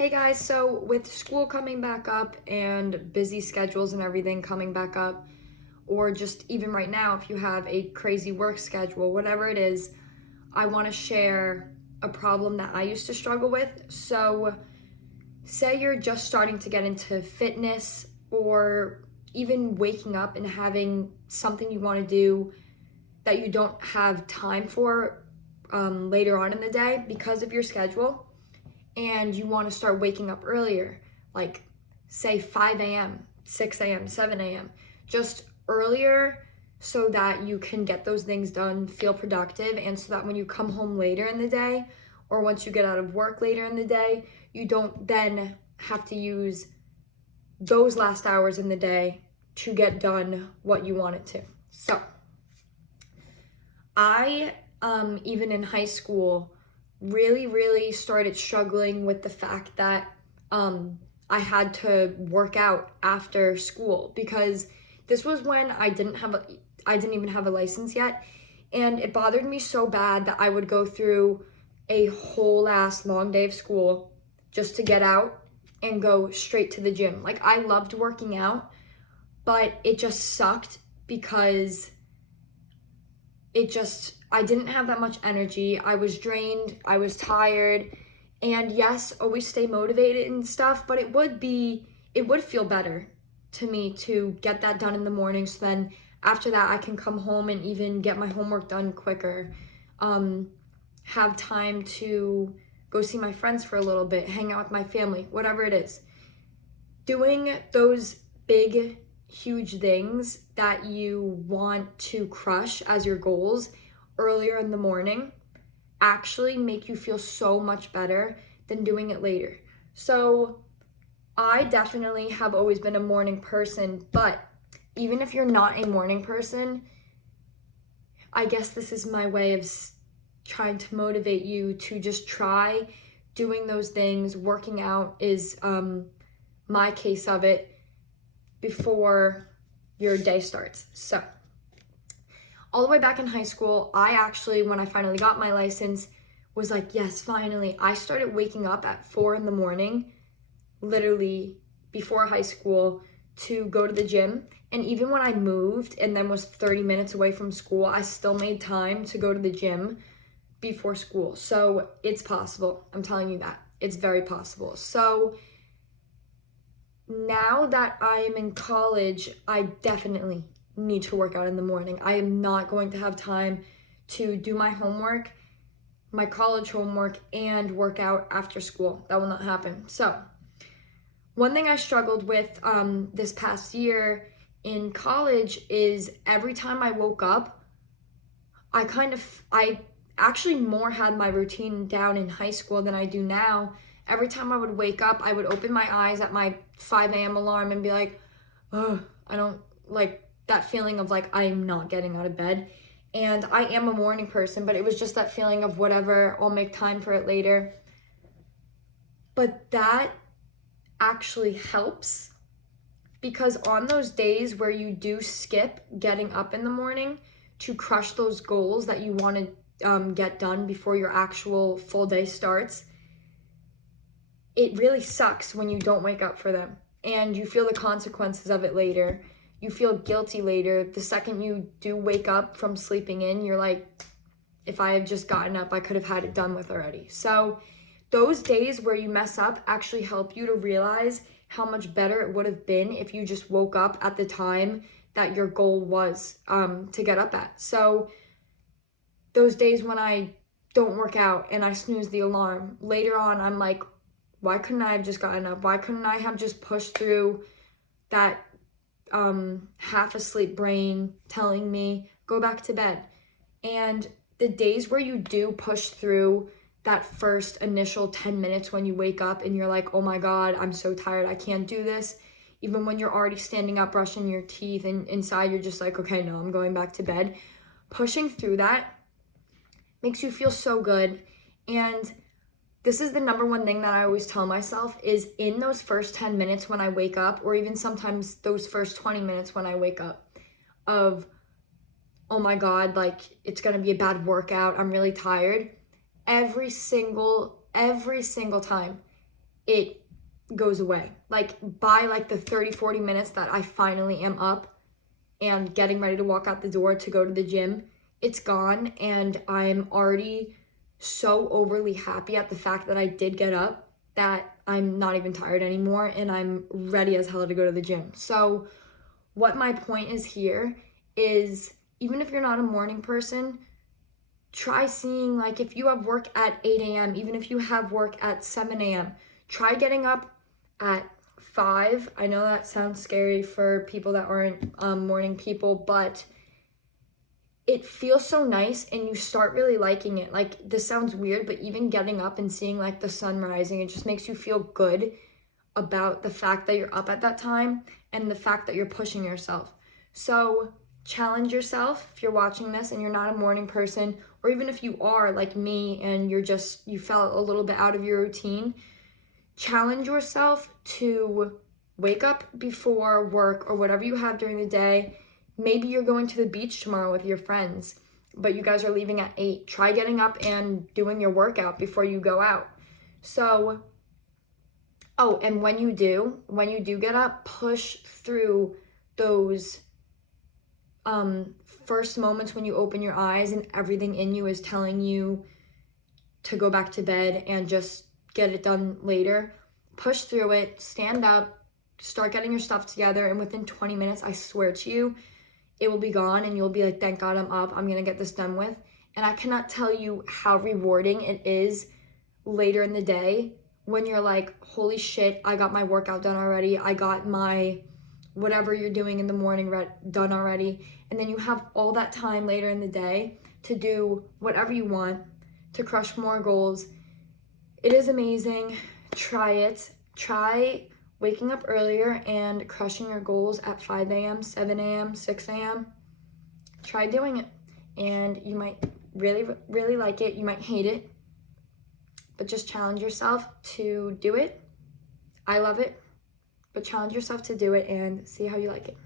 Hey guys, so with school coming back up and busy schedules and everything coming back up, or just even right now, if you have a crazy work schedule, whatever it is, I want to share a problem that I used to struggle with. So, say you're just starting to get into fitness or even waking up and having something you want to do that you don't have time for later on in the day because of your schedule, and you want to start waking up earlier, like say 5 a.m., 6 a.m., 7 a.m., just earlier so that you can get those things done, feel productive, and so that when you come home later in the day or once you get out of work later in the day, you don't then have to use those last hours in the day to get done what you wanted to. So, I, even in high school, really started struggling with the fact that I had to work out after school, because this was when I didn't even have a license yet, and it bothered me so bad that I would go through a whole ass long day of school just to get out and go straight to the gym. Like, I loved working out, but it just sucked because I didn't have that much energy. I was drained, I was tired, and yes, always stay motivated and stuff, but it would feel better to me to get that done in the morning, so then after that I can come home and even get my homework done quicker, have time to go see my friends for a little bit, hang out with my family, whatever it is. Doing those big huge things that you want to crush as your goals earlier in the morning actually make you feel so much better than doing it later. So I definitely have always been a morning person, but even if you're not a morning person, I guess this is my way of trying to motivate you to just try doing those things. Working out is my case of it before your day starts. So, all the way back in high school, I actually, when I finally got my license, was like, yes, finally. I started waking up at 4 in the morning, literally before high school, to go to the gym. And even when I moved and then was 30 minutes away from school, I still made time to go to the gym before school. So it's possible. I'm telling you that. It's very possible. So now that I am in college, I definitely need to work out in the morning. I am not going to have time to do my homework, my college homework, and work out after school. That will not happen. So, one thing I struggled with this past year in college is every time I woke up, I actually more had my routine down in high school than I do now. Every time I would wake up, I would open my eyes at my 5 a.m. alarm and be like, oh, I don't like that feeling of like I'm not getting out of bed. And I am a morning person, but it was just that feeling of whatever, I'll make time for it later. But that actually helps, because on those days where you do skip getting up in the morning to crush those goals that you want to get done before your actual full day starts, it really sucks when you don't wake up for them and you feel the consequences of it later. You feel guilty later. The second you do wake up from sleeping in, you're like, if I had just gotten up, I could have had it done with already. So those days where you mess up actually help you to realize how much better it would have been if you just woke up at the time that your goal was to get up at. So those days when I don't work out and I snooze the alarm, later on I'm like, why couldn't I have just gotten up? Why couldn't I have just pushed through that half asleep brain telling me, go back to bed? And the days where you do push through that first initial 10 minutes when you wake up and you're like, oh my God, I'm so tired, I can't do this. Even when you're already standing up, brushing your teeth, and inside you're just like, okay, no, I'm going back to bed. Pushing through that makes you feel so good. And this is the number one thing that I always tell myself is in those first 10 minutes when I wake up, or even sometimes those first 20 minutes when I wake up, of, oh my God, like it's gonna be a bad workout, I'm really tired. Every single time, it goes away. Like by like the 30-40 minutes that I finally am up and getting ready to walk out the door to go to the gym, it's gone, and I'm already so overly happy at the fact that I did get up that I'm not even tired anymore and I'm ready as hell to go to the gym. So what my point is here is, even if you're not a morning person, try seeing, like, if you have work at 8 a.m., even if you have work at 7 a.m., try getting up at 5. I know that sounds scary for people that aren't morning people, but it feels so nice and you start really liking it. Like, this sounds weird, but even getting up and seeing like the sun rising, it just makes you feel good about the fact that you're up at that time and the fact that you're pushing yourself. So challenge yourself if you're watching this and you're not a morning person, or even if you are like me and you felt a little bit out of your routine, challenge yourself to wake up before work or whatever you have during the day. Maybe you're going to the beach tomorrow with your friends, but you guys are leaving at 8. Try getting up and doing your workout before you go out. So, oh, and when you do get up, push through those first moments when you open your eyes and everything in you is telling you to go back to bed and just get it done later. Push through it, stand up, start getting your stuff together, and within 20 minutes, I swear to you, it will be gone and you'll be like, thank God I'm up, I'm gonna get this done with. And I cannot tell you how rewarding it is later in the day when you're like, holy shit, I got my workout done already, I got my whatever you're doing in the morning done already. And then you have all that time later in the day to do whatever you want, to crush more goals. It is amazing. Try it. Try waking up earlier and crushing your goals at 5 a.m., 7 a.m., 6 a.m. Try doing it. And you might really, really like it. You might hate it. But just challenge yourself to do it. I love it. But challenge yourself to do it and see how you like it.